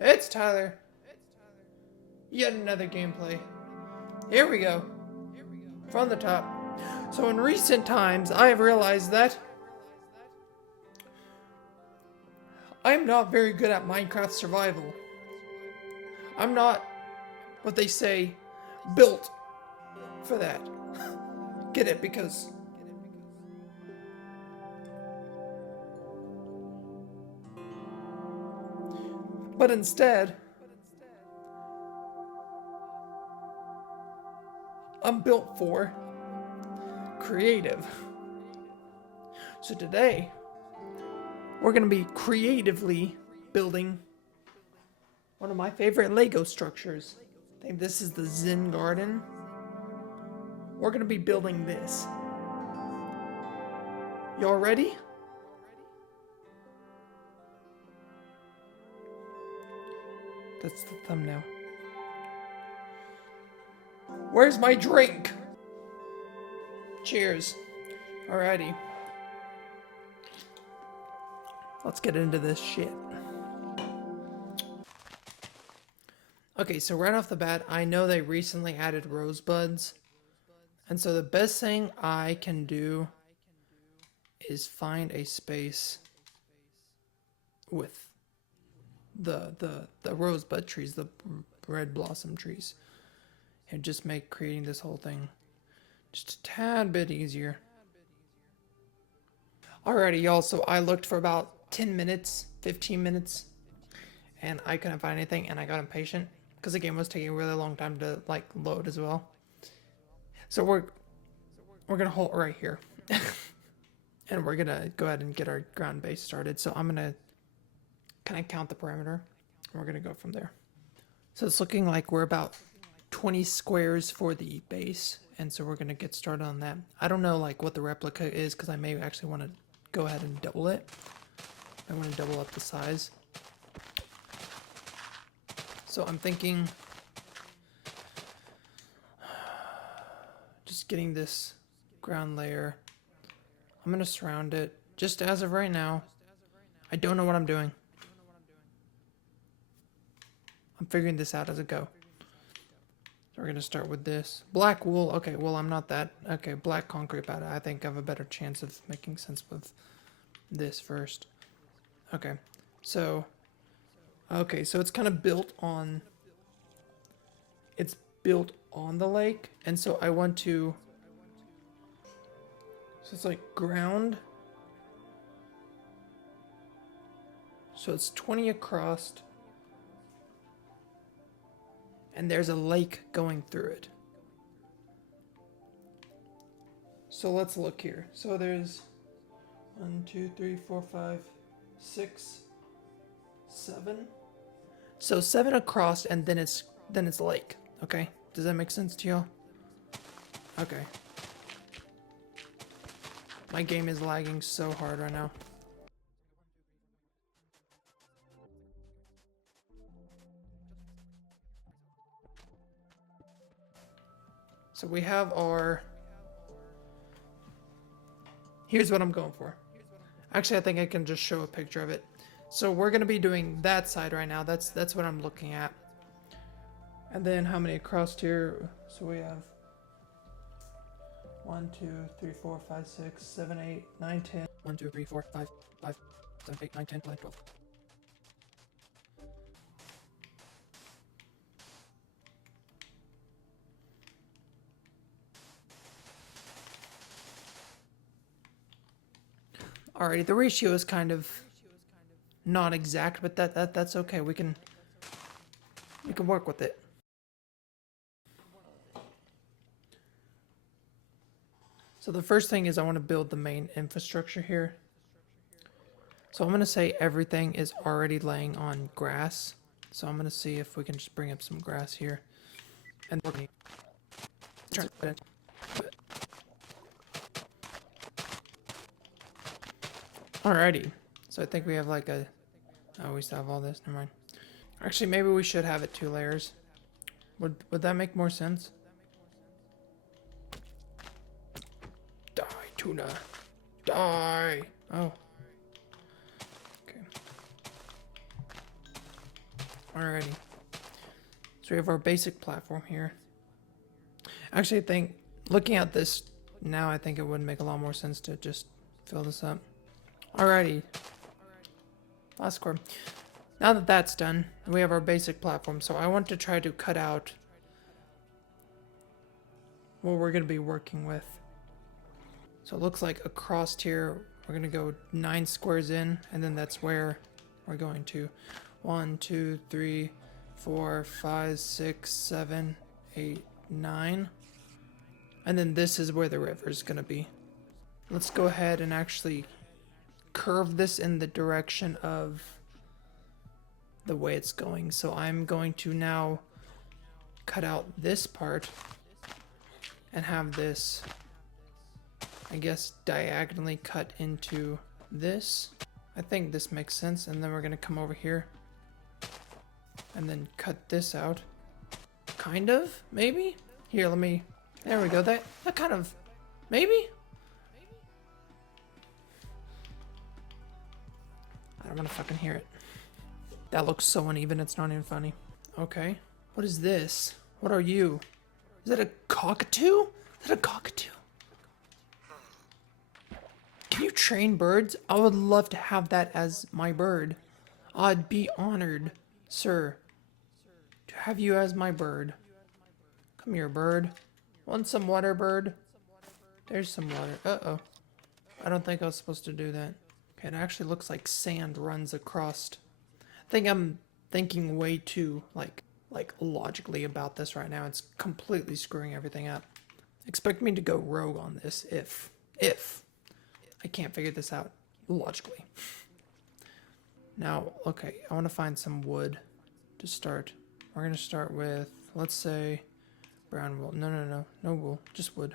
It's Tyler. Yet another gameplay. Here we go. From the top. So in recent times, I have realized that I am not very good at Minecraft survival. I'm not, what they say, built for that. Get it? Because but instead, I'm built for creative. So today, we're gonna be creatively building one of my favorite Lego structures. I think this is the Zen Garden. We're gonna be building this. Y'all ready? That's the thumbnail. Where's my drink? Cheers. Alrighty. Let's get into this shit. Okay, so right off the bat, I know they recently added rosebuds. And so the best thing I can do is find a space with the rosebud trees, the red blossom trees. And just make creating this whole thing just a tad bit easier. Alrighty, y'all, so I looked for about 10 minutes, 15 minutes, and I couldn't find anything, and I got impatient because the game was taking a really long time to like load as well. So we're gonna hold right here. And we're gonna go ahead and get our ground base started. So I'm gonna kind of count the perimeter, and we're gonna go from there. So it's looking like we're about 20 squares for the base, and so we're gonna get started on that. I don't know like what the replica is because I may actually want to go ahead and double it. I want to double up the size. So I'm thinking just getting this ground layer. I'm gonna surround it just as of right now. I don't know what I'm doing. I'm figuring this out as I go. So we're gonna start with this. Black wool. Okay, well I'm not that. Okay, black concrete pad. I think I have a better chance of making sense with this first. Okay, so it's kind of built on. It's built on the lake, and so I want to. So it's like ground. So it's 20 across. And there's a lake going through it. So let's look here. So there's 1, 2, 3, 4, 5, 6, 7. So 7 across, and then it's lake. Okay, does that make sense to y'all? Okay. My game is lagging so hard right now. So we have our. Here's what I'm going for. Actually, I think I can just show a picture of it. So we're gonna be doing that side right now. That's what I'm looking at. And then how many across here? So we have 1, 2, 3, 4, 5, 6, 7, 8, 9, 10. 1, 2, 3, 4, 5, 5, 7, 8, 9, 10, 11, 12. Alrighty, the ratio is kind of not exact, but that's okay. We can work with it. So the first thing is I want to build the main infrastructure here. So I'm going to say everything is already laying on grass. So I'm going to see if we can just bring up some grass here. And we're going to turn it. Alrighty. So I think we have like a. Oh, we still have all this. Never mind. Actually, maybe we should have it 2 layers. Would that make more sense? Die, tuna. Die. Oh. Okay. Alrighty. So we have our basic platform here. Actually, I think looking at this now, I think it would make a lot more sense to just fill this up. Alrighty. Last core. Now that that's done, we have our basic platform. So I want to try to cut out what we're going to be working with. So it looks like across here, we're going to go 9 squares in, and then that's where we're going to 1, 2, 3, 4, 5, 6, 7, 8, 9. And then this is where the river is going to be. Let's go ahead and actually curve this in the direction of the way it's going. So I'm going to now cut out this part and have this, I guess, diagonally cut into this. I think this makes sense. And then we're going to come over here and then cut this out. Kind of, maybe? Here, let me, there we go. That kind of, maybe? I don't want to fucking hear it. That looks so uneven, it's not even funny. Okay. What is this? What are you? Is that a cockatoo? Is that a cockatoo? Can you train birds? I would love to have that as my bird. I'd be honored, sir, to have you as my bird. Come here, bird. Want some water, bird? There's some water. Uh-oh. I don't think I was supposed to do that. Okay, it actually looks like sand runs across. I think I'm thinking way too, like logically about this right now. It's completely screwing everything up. Expect me to go rogue on this if I can't figure this out logically. Now, okay, I want to find some wood to start. We're going to start with, let's say, brown wool. No wool, just wood.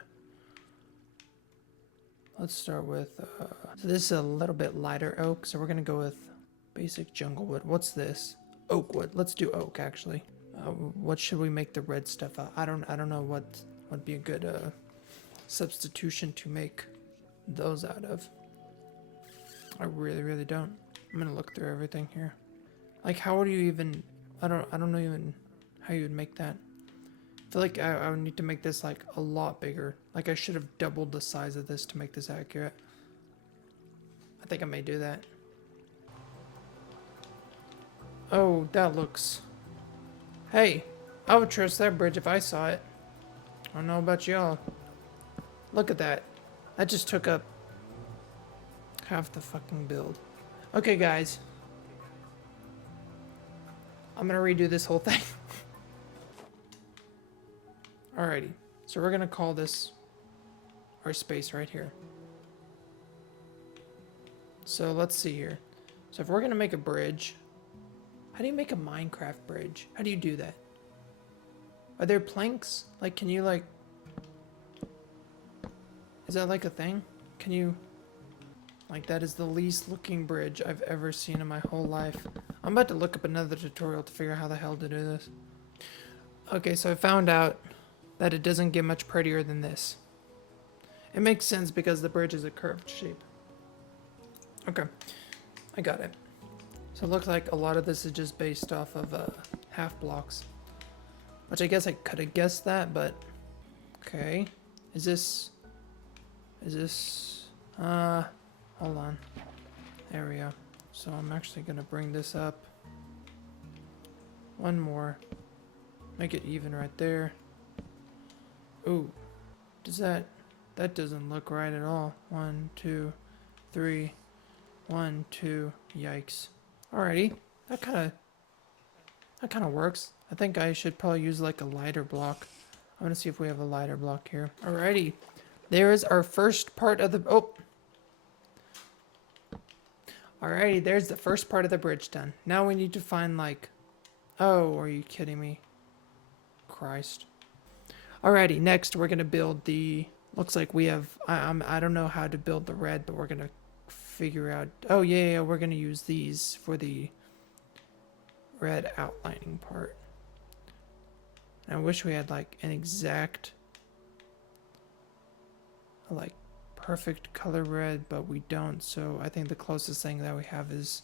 Let's start with, so this is a little bit lighter oak, so we're going to go with basic jungle wood. What's this? Oak wood. Let's do oak, actually. What should we make the red stuff out? I don't know what would be a good substitution to make those out of. I really don't. I'm gonna look through everything here. Like, how would you even? I don't know even how you would make that. I feel like I would need to make this like a lot bigger. Like I should have doubled the size of this to make this accurate. I think I may do that. Oh, that looks... Hey, I would trust that bridge if I saw it. I don't know about y'all. Look at that. That just took up half the fucking build. Okay, guys. I'm gonna redo this whole thing. Alrighty. So we're gonna call this our space right here. So let's see here. So if we're gonna make a bridge... How do you make a Minecraft bridge? How do you do that? Are there planks? Like, can you, like... Is that, like, a thing? Can you... Like, that is the least looking bridge I've ever seen in my whole life. I'm about to look up another tutorial to figure out how the hell to do this. Okay, so I found out that it doesn't get much prettier than this. It makes sense because the bridge is a curved shape. Okay, I got it. So it looks like a lot of this is just based off of half blocks. Which I guess I could have guessed that, but... Okay. Is this... Hold on. There we go. So I'm actually going to bring this up. One more. Make it even right there. Ooh. Does that... That doesn't look right at all. 1, 2, 3. 1, 2. Yikes. Alrighty, that kind of works. I think I should probably use like a lighter block. I'm gonna see if we have a lighter block here. Alrighty, there is our first part of the, oh. Alrighty, there's the first part of the bridge done. Now we need to find like, oh, are you kidding me? Christ. Alrighty, next we're gonna build the, looks like we have, I don't know how to build the red, but we're gonna figure out, oh yeah, we're gonna use these for the red outlining part. And I wish we had like an exact, like perfect color red, but we don't, so I think the closest thing that we have is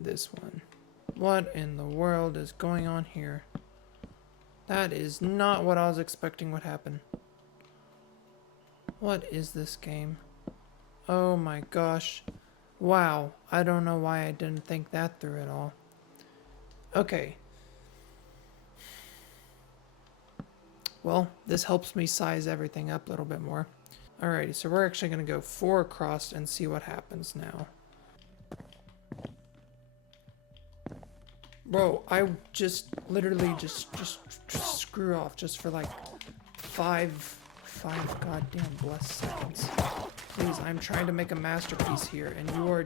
this one. What in the world is going on here? That is not what I was expecting would happen. What is this game? Oh my gosh. Wow. I don't know why I didn't think that through at all. Okay. Well, this helps me size everything up a little bit more. Alrighty, so we're actually going to go 4 across and see what happens now. Bro, I just literally just screw off just for like five goddamn blessed seconds. Please, I'm trying to make a masterpiece here, and you are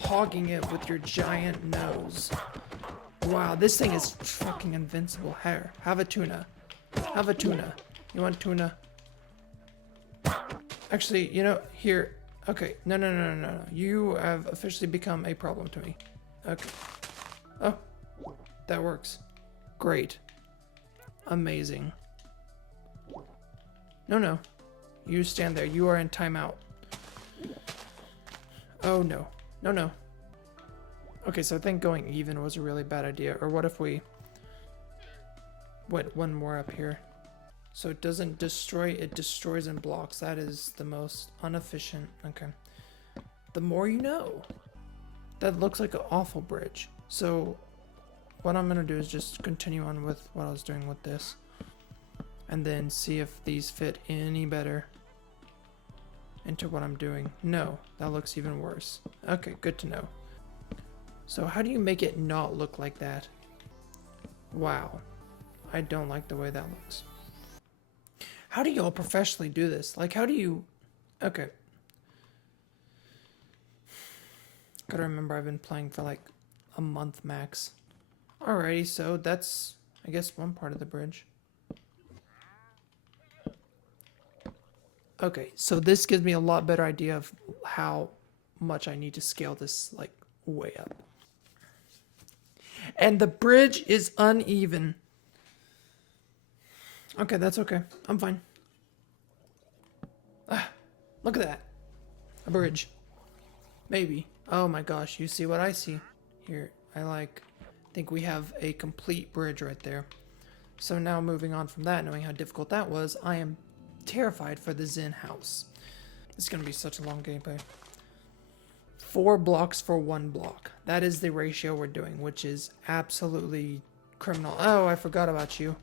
hogging it with your giant nose. Wow, this thing is fucking invincible. Here, have a tuna. Have a tuna. You want tuna? Actually, you know, here. Okay, no. You have officially become a problem to me. Okay. Oh, that works. Great. Amazing. No. You stand there. You are in timeout. Oh, no. No. Okay, so I think going even was a really bad idea. Or what if we went one more up here? So it doesn't destroy, it destroys in blocks. That is the most inefficient. Okay. The more you know. That looks like an awful bridge. So what I'm going to do is just continue on with what I was doing with this. And then see if these fit any better into what I'm doing. No, that looks even worse. Okay, good to know. So how do you make it not look like that? Wow. I don't like the way that looks. How do y'all professionally do this? Like, how do you... Okay. Gotta remember I've been playing for like a month max. Alrighty, so that's, I guess, one part of the bridge. Okay, so this gives me a lot better idea of how much I need to scale this, like, way up. And the bridge is uneven. Okay, that's okay. I'm fine. Ah, look at that. A bridge. Maybe. Oh my gosh, you see what I see? Here, think we have a complete bridge right there. So now moving on from that, knowing how difficult that was, I am terrified for the Zen house. It's gonna be such a long gameplay. 4 blocks for 1 block. That is the ratio we're doing, which is absolutely criminal. Oh, I forgot about you.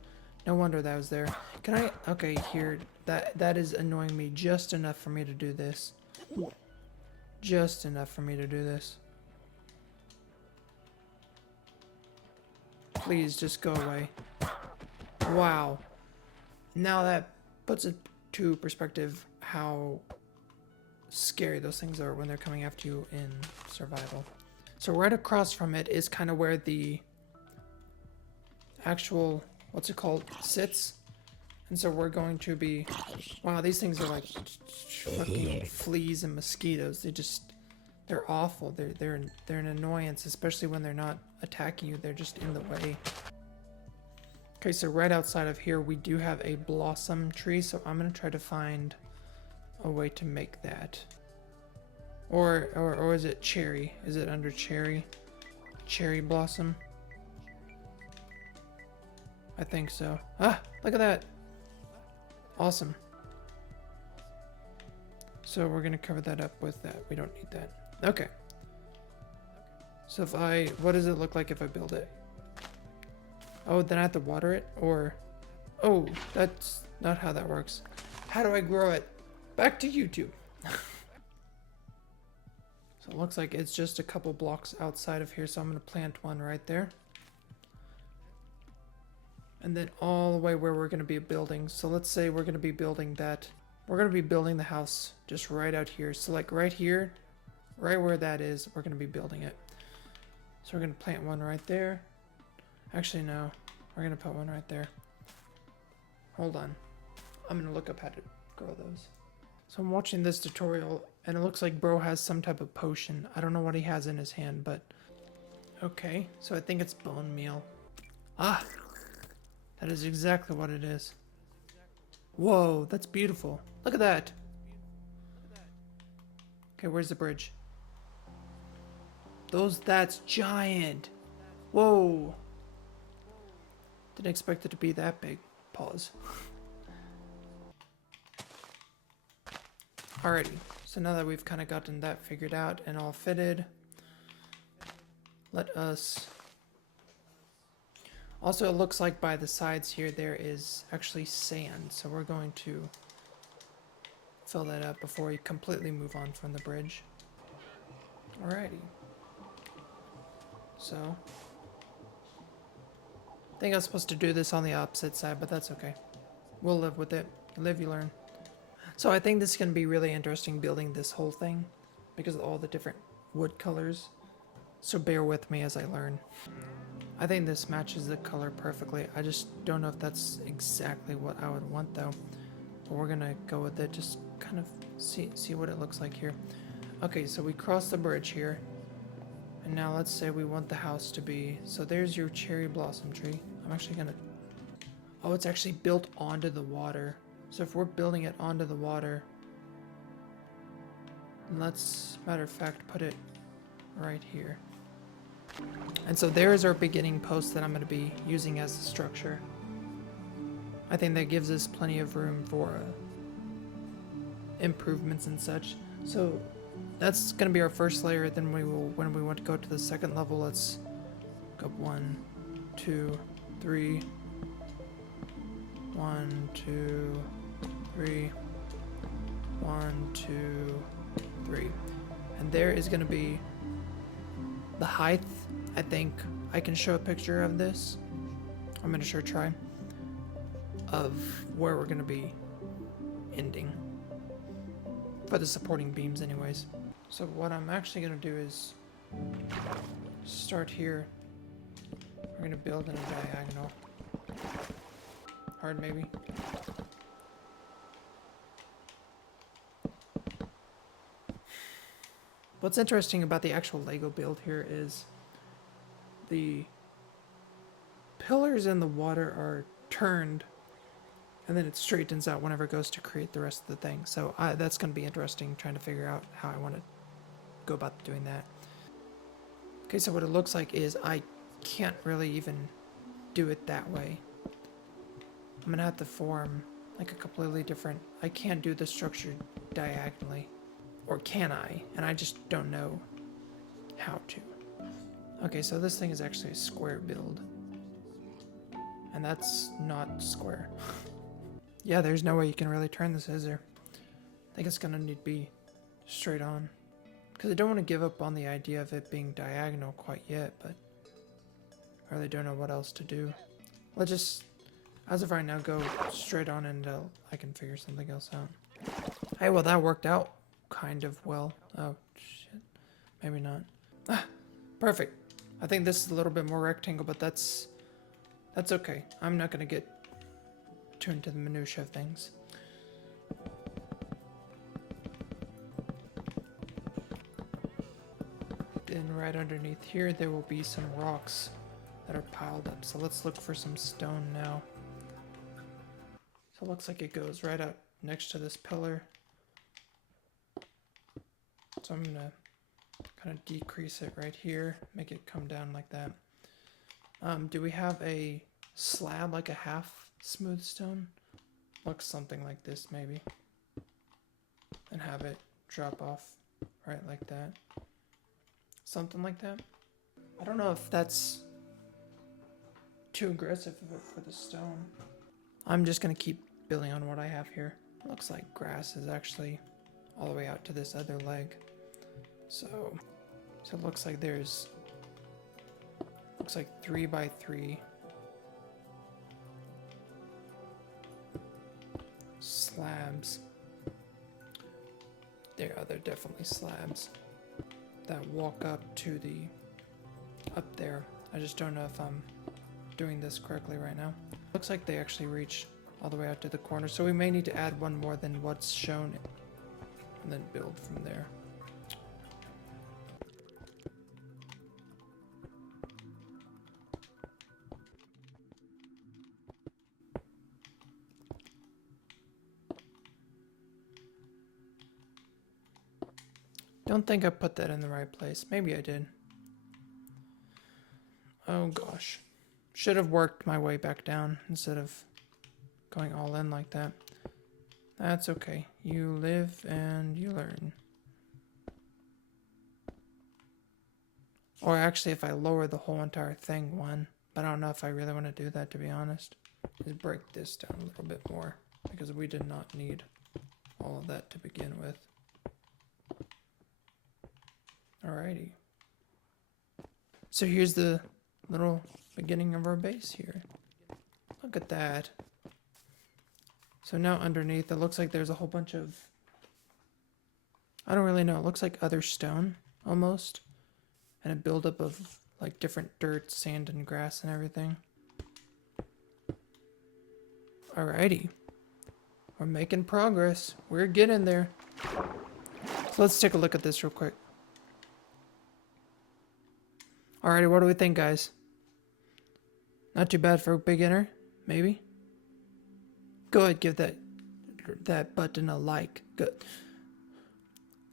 No wonder that was there. Can I... Okay, here. That is annoying me just enough for me to do this. Just enough for me to do this. Please, just go away. Wow. Now that puts it to perspective how scary those things are when they're coming after you in survival. So right across from it is kind of where the actual, what's it called, sits. And so we're going to be... Wow, these things are like fucking fleas and mosquitoes. They're awful. They're an annoyance, especially when they're not attacking you. They're just in the way. Okay, so right outside of here, we do have a blossom tree. So I'm going to try to find a way to make that. Or is it cherry? Is it under cherry? Cherry blossom? I think so. Ah, look at that. Awesome. So we're going to cover that up with that. We don't need that. Okay. So what does it look like if I build it? Oh, then I have to water it? Or, oh, that's not how that works. How do I grow it? Back to YouTube. So it looks like it's just a couple blocks outside of here. So I'm going to plant one right there. And then all the way where we're going to be building. So let's say we're going to be building that. We're going to be building the house just right out here. So like right here, right where that is, we're going to be building it. So we're going to plant one right there. Actually, no. We're going to put one right there. Hold on. I'm going to look up how to grow those. So I'm watching this tutorial, and it looks like bro has some type of potion. I don't know what he has in his hand, but... Okay, so I think it's bone meal. Ah! That is exactly what it is. Whoa, that's beautiful. Look at that. Okay, where's the bridge? That's giant. Whoa. Didn't expect it to be that big. Pause. Alrighty, so now that we've kind of gotten that figured out and all fitted, let us... Also, it looks like by the sides here there is actually sand, so we're going to fill that up before we completely move on from the bridge. Alrighty. So, I think I was supposed to do this on the opposite side, but that's okay. We'll live with it. You live, you learn. So I think this is going to be really interesting building this whole thing because of all the different wood colors. So bear with me as I learn. I think this matches the color perfectly. I just don't know if that's exactly what I would want though. But we're going to go with it. Just kind of see what it looks like here. Okay, so we crossed the bridge here. And now let's say we want the house to be... So there's your cherry blossom tree. I'm actually going to... Oh, it's actually built onto the water. So if we're building it onto the water, let's, matter of fact, put it right here. And so there is our beginning post that I'm going to be using as the structure. I think that gives us plenty of room for improvements and such. So that's going to be our first layer. Then we will, when we want to go to the second level, let's go 1, 2, 3. 1, 2, 3. 1, 2, 3. And there is going to be the height. I think I can show a picture of this. I'm going to sure try. Of where we're going to be ending. For the supporting beams anyways. So what I'm actually going to do is start here. We're going to build in a diagonal. Hard maybe. What's interesting about the actual Lego build here is the pillars in the water are turned and then it straightens out whenever it goes to create the rest of the thing. So that's going to be interesting trying to figure out how I want to go about doing that. Okay, so what it looks like is I can't really even do it that way. I'm gonna have to form like a completely different... I can't do the structure diagonally. Or can I? And I just don't know how to. Okay, so this thing is actually a square build. And that's not square. Yeah, there's no way you can really turn this, is there? I think it's gonna need to be straight on. Because I don't want to give up on the idea of it being diagonal quite yet, but I really don't know what else to do. Let's just, as of right now, go straight on and I can figure something else out. Hey, well that worked out kind of well. Oh, shit. Maybe not. Ah, perfect. I think this is a little bit more rectangle, but that's okay. I'm not going to get too into the minutia of things. Then right underneath here, there will be some rocks that are piled up. So let's look for some stone now. So it looks like it goes right up next to this pillar. So I'm gonna kind of decrease it right here, make it come down like that. Do we have a slab, like a half smooth stone? Looks something like this maybe. And have it drop off right like that. Something like that. I don't know if that's too aggressive for the stone. I'm just gonna keep building on what I have here. Looks like grass is actually all the way out to this other leg. So it looks like there's 3 by 3 slabs. They're definitely slabs that walk up to up there. I just don't know if I'm doing this correctly right now. Looks like they actually reach all the way out to the corner, so we may need to add one more than what's shown and then build from there. Don't think I put that in the right place. Maybe I did. Oh gosh. Should have worked my way back down instead of going all in like that. That's okay. You live and you learn. Or actually, if I lower the whole entire thing one, but I don't know if I really want to do that, to be honest. Just break this down a little bit more, because we did not need all of that to begin with. Alrighty. So here's the little beginning of our base here. Look at that. So now underneath, it looks like there's a whole bunch of... I don't really know. It looks like other stone, almost. And a buildup of, like, different dirt, sand, and grass and everything. Alrighty. We're making progress. We're getting there. So let's take a look at this real quick. Alrighty, what do we think, guys? Not too bad for a beginner, maybe? Go ahead, give that button a like.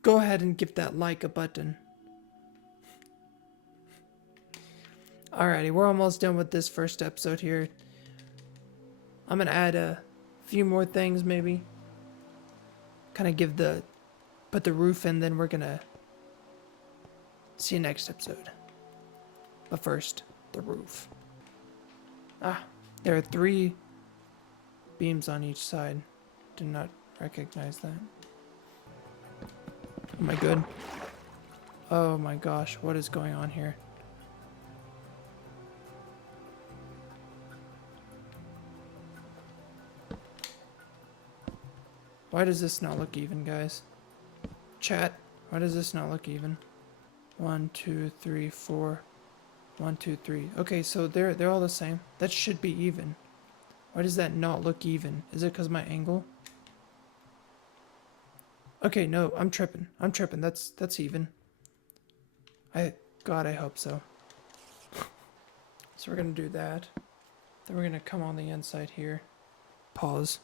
Go ahead and give that like a button. Alrighty, we're almost done with this first episode here. I'm gonna add a few more things, maybe. Kind of put the roof in, then we're gonna see you next episode. But first, the roof. There are 3 beams on each side. Did not recognize that. Am I good? Oh my gosh, what is going on here? Why does this not look even, guys? Chat, why does this not look even? 1, 2, 3, 4. 1, 2, 3. Okay, so they're all the same. That should be even. Why does that not look even? Is it because my angle? Okay, no, I'm tripping. That's even. God, I hope so. So we're gonna do that. Then we're gonna come on the inside here. Pause.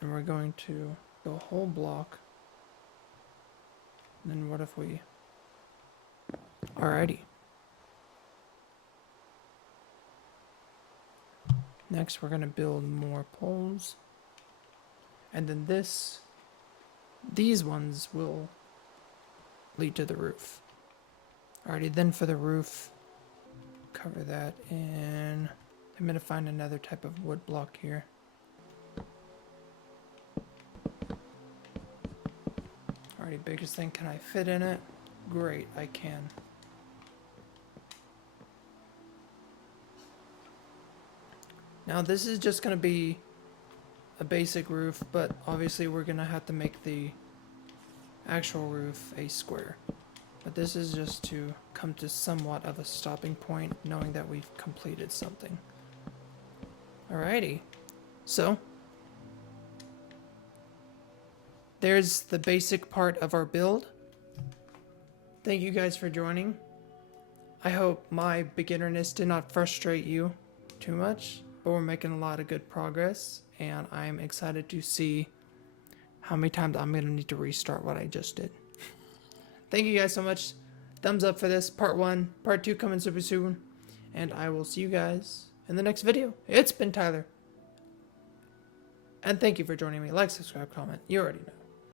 And we're going to go a whole block. And then what if we... Alrighty. Next, we're gonna build more poles. And then these ones will lead to the roof. Alrighty, then for the roof, cover that in... I'm gonna find another type of wood block here. Alrighty, biggest thing, can I fit in it? Great, I can. Now this is just gonna be a basic roof, but obviously we're gonna have to make the actual roof a square. But this is just to come to somewhat of a stopping point, knowing that we've completed something. Alrighty, so there's the basic part of our build. Thank you guys for joining. I hope my beginnerness did not frustrate you too much, but we're making a lot of good progress, and I'm excited to see how many times I'm going to need to restart what I just did. Thank you guys so much. Thumbs up for this, part 1. Part 2 coming super soon, and I will see you guys in the next video. It's been Tyler, and thank you for joining me. Like, subscribe, comment. You already know.